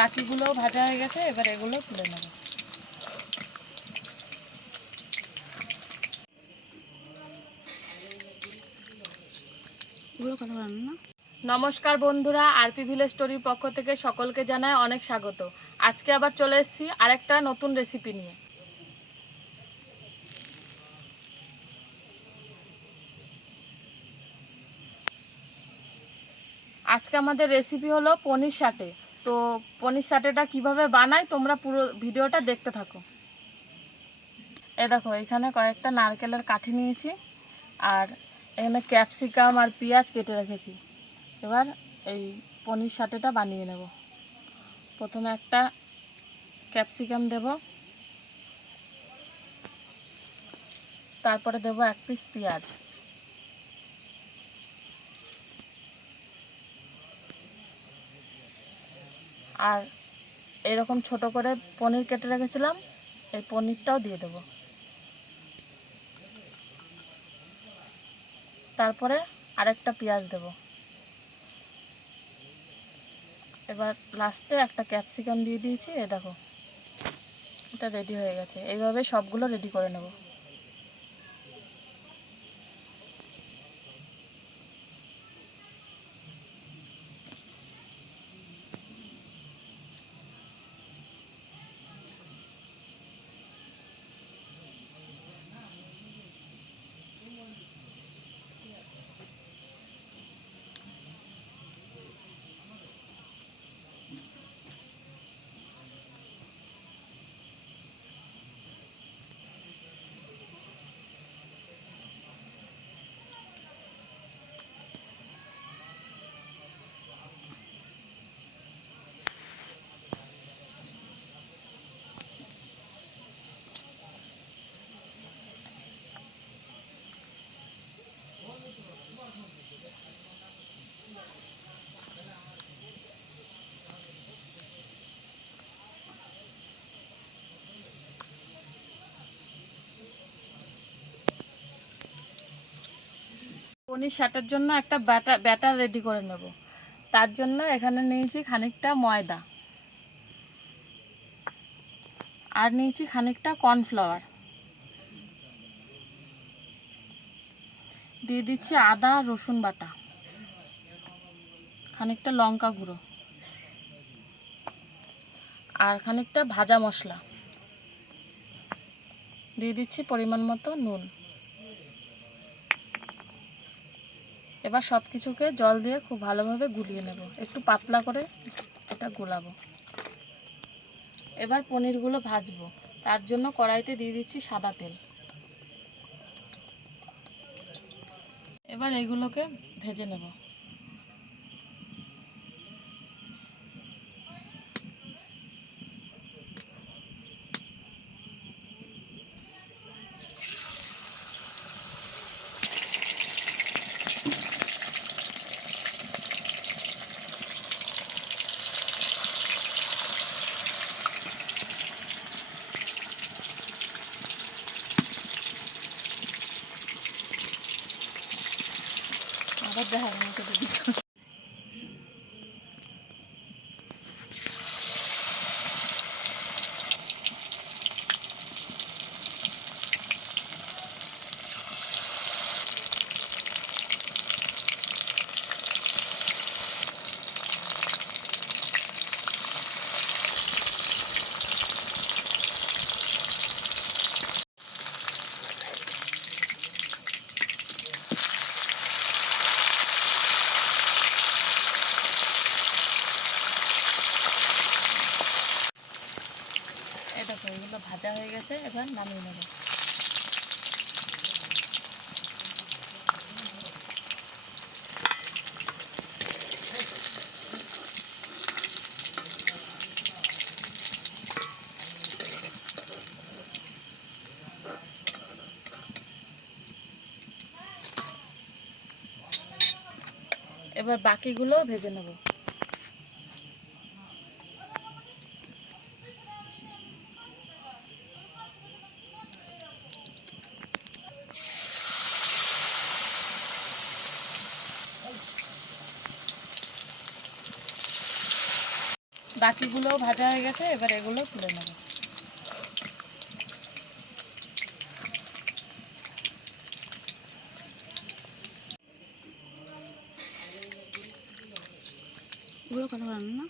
বাকিগুলোও ভাজা হয়ে গেছে, এবার এগুলো তুলে নেব। নমস্কার বন্ধুরা, আরপি ভিলেজ স্টোরির পক্ষ থেকে সকলকে জানায় অনেক স্বাগত। আজকে আবার চলে এসেছি আরেকটা নতুন রেসিপি নিয়ে। আজকে আমাদের রেসিপি হলো পনির সাটে। তো পনির সাটেটা কিভাবে বানাই তোমরা পুরো ভিডিওটা দেখতে থাকো। দেখো, এখানে কয়েকটা নারকেলের কাঠি নিয়েছি, আর এখানে ক্যাপসিকাম আর পেঁয়াজ কেটে রেখেছি। এবার এই পনির সাটেটা বানিয়ে নেব। প্রথমে একটা ক্যাপসিকাম দেব, তারপরে দেব এক পিস পেঁয়াজ, আর এরকম ছোট করে পনির কেটে রেখেছিলাম, এই পনিরটাও দিয়ে দেব। তারপরে আরেকটা পেঁয়াজ দেব। এবার লাস্টে একটা ক্যাপসিকাম দিয়ে দিয়েছি। দেখো, এটা রেডি হয়ে গেছে। এইভাবে সবগুলো রেডি করে নেব। পনির সাটের জন্য একটা ব্যাটার রেডি করে নেব। তার জন্য এখানে নিয়েছি খানিকটা ময়দা, আর নিয়েছি খানিকটা কর্নফ্লাওয়ার, দিয়ে দিচ্ছি আদা রসুন বাটা, খানিকটা লঙ্কা গুঁড়ো, আর খানিকটা ভাজা মশলা, দিয়ে দিচ্ছি পরিমাণ মতো নুন। এবার সব কিছুকে জল দিয়ে খুব ভালোভাবে গুলিয়ে নেব, একটু পাতলা করে এটা গোলাবো। এবার পনিরগুলো ভাজবো। তার জন্য কড়াইতে দিয়ে দিচ্ছি সাদা তেল। এবার এইগুলোকে ভেজে নেব। আবার দেখা দেখো, এগুলো ভাজা হয়ে গেছে। এবার নামিয়ে নেব। এবার বাকিগুলো ভেজে নেব। বাকিগুলোও ভাজা হয়ে গেছে, এবার এগুলো তুলে নেব। এগুলো কথা বলেন না।